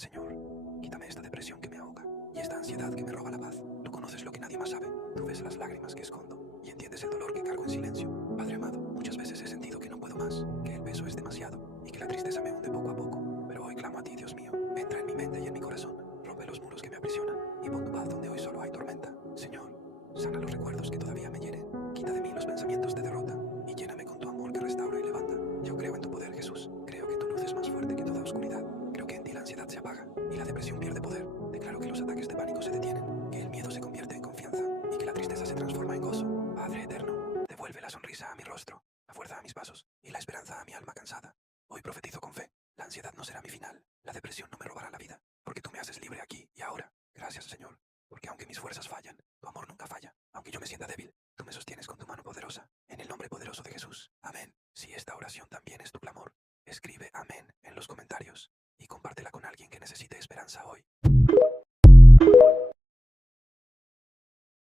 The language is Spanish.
Señor, quítame esta depresión que me ahoga y esta ansiedad que me roba la paz. Tú conoces lo que nadie más sabe. Tú ves las lágrimas que escondo y entiendes el dolor que cargo en silencio. Padre amado, muchas veces he sentido que no puedo más, que el peso es demasiado y que la tristeza me hunde poco a poco. Pero hoy clamo a ti, Dios mío. Entra en mi mente y en mi corazón. Rompe los muros que me aprisionan y pon tu paz donde hoy solo hay tormenta. Señor, sana los recuerdos que todavía me hieren. Quita de mí los pensamientos de derrota y lléname con tu amor que restaura y levanta. Yo creo en tu poder, Jesús. Creo que tu luz es más fuerte que toda oscuridad. Creo que en ti la ansiedad se apaga y la depresión pierde poder. Declaro que los ataques de pánico se detienen, que el miedo se convierte en confianza y que la tristeza se transforma en gozo. Padre eterno, devuelve la sonrisa a mi rostro, la fuerza a mis pasos y la esperanza a mi alma cansada. Hoy profetizo con fe. La ansiedad no será mi final. La depresión no me robará la vida, porque tú me haces libre aquí y ahora. Gracias, Señor, porque aunque mis fuerzas fallan, tu amor nunca falla. Aunque yo me sienta débil, tú me sostienes con tu mano poderosa. En el nombre poderoso de Jesús. Amén. Si esta oración también es tu clamor, escribe amén en los comentarios y compártela con alguien que necesite.